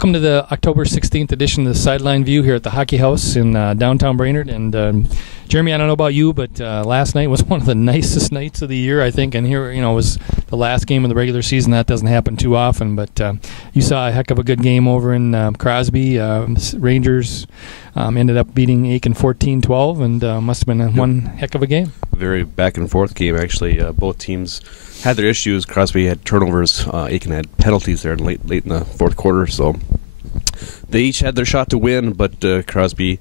Welcome to the October 16th edition of the Sideline View here at the Hockey House in downtown Brainerd. And Jeremy, I don't know about you, but last night was one of the nicest nights of the year, I think. And here, was the last game of the regular season. That doesn't happen too often. But you saw a heck of a good game over in Crosby. Rangers ended up beating Aiken 14-12, and must have been one heck of a game. Very back and forth game, actually. Both teams had their issues. Crosby had turnovers. Aiken had penalties there late in the fourth quarter. So they each had their shot to win, but Crosby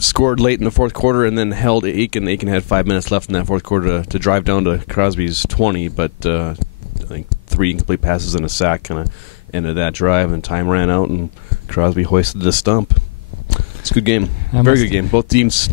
scored late in the fourth quarter and then held Aiken. Aiken had 5 minutes left in that fourth quarter to drive down to Crosby's 20, but I think 3 incomplete passes and a sack kind of ended that drive, and time ran out, and Crosby hoisted the stump. It's a good game. Very good game. Both teams,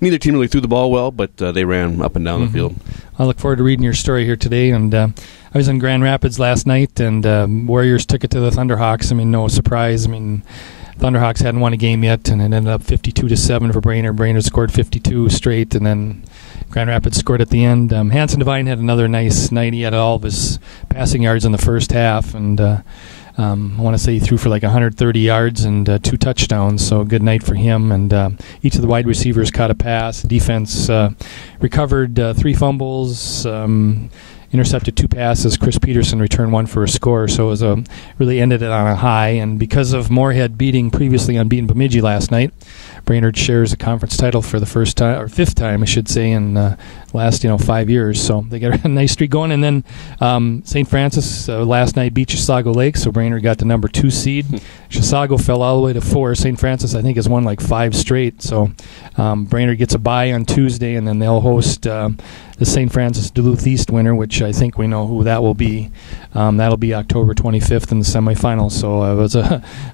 neither team really threw the ball well, but they ran up and down the field. I look forward to reading your story here today. And I was in Grand Rapids last night, and Warriors took it to the Thunderhawks. No surprise. Thunderhawks hadn't won a game yet, and it ended up 52-7 for Brainerd. Brainerd scored 52 straight, and then Grand Rapids scored at the end. Hanson Devine had another nice night. He had all of his passing yards in the first half, and I want to say he threw for like 130 yards and 2 touchdowns, so a good night for him. And each of the wide receivers caught a pass. Defense recovered 3 fumbles, intercepted 2 passes. Chris Peterson returned 1 for a score, so it was really ended it on a high. And because of Moorhead beating previously unbeaten Bemidji last night, Brainerd shares a conference title for the first time, or 5th time, I should say, in the last 5 years. So they got a nice streak going. And then St. Francis last night beat Chisago Lake, so Brainerd got the number 2 seed. Chisago fell all the way to 4. St. Francis, I think, has won like 5 straight. So Brainerd gets a bye on Tuesday, and then they'll host the St. Francis Duluth East winner, which I think we know who that will be. That'll be October 25th in the semifinals. So it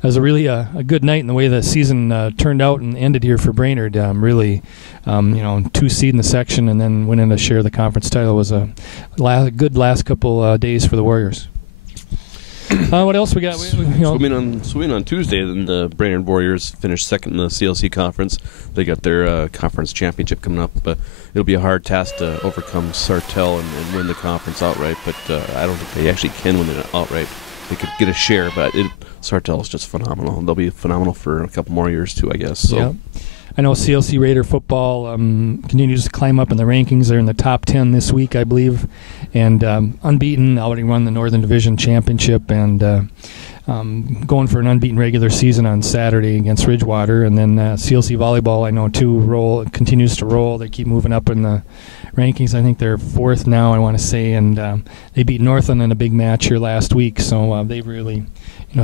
was a really a good night in the way the season turned out and ended here for Brainerd. Really, 2 seed in the section and then winning to share the conference title was a good last couple days for the Warriors. What else we got? Swimming on Tuesday, then the Brainerd Warriors finished second in the CLC conference. They got their conference championship coming up. It'll be a hard task to overcome Sartell and win the conference outright, but I don't think they actually can win it outright. They could get a share, but Sartell is just phenomenal. They'll be phenomenal for a couple more years too, I guess. So. Yeah. I know CLC Raider football continues to climb up in the rankings. They're in the top 10 this week, I believe, and unbeaten. Already won the Northern Division Championship, and going for an unbeaten regular season on Saturday against Ridgewater. And then CLC Volleyball, I know, too, continues to roll. They keep moving up in the rankings. I think they're 4th now, I want to say, and they beat Northland in a big match here last week, so they've really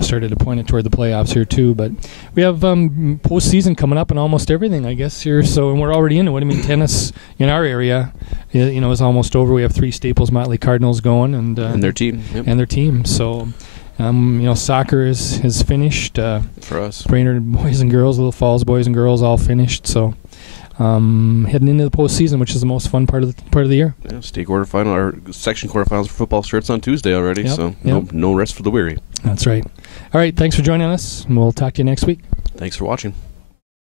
started to point it toward the playoffs here too. But we have postseason coming up and almost everything, I guess, here. So, and we're already into it. Tennis in our area, is almost over. We have 3 Staples Motley Cardinals going, and their team. Yep. And their team. So, soccer is finished. For us, Brainerd boys and girls, Little Falls boys and girls, all finished. So. Heading into the postseason, which is the most fun part of the year. Yeah, state quarterfinal or section quarterfinals for football starts on Tuesday already, yep. No rest for the weary. That's right. All right, thanks for joining us, and we'll talk to you next week. Thanks for watching.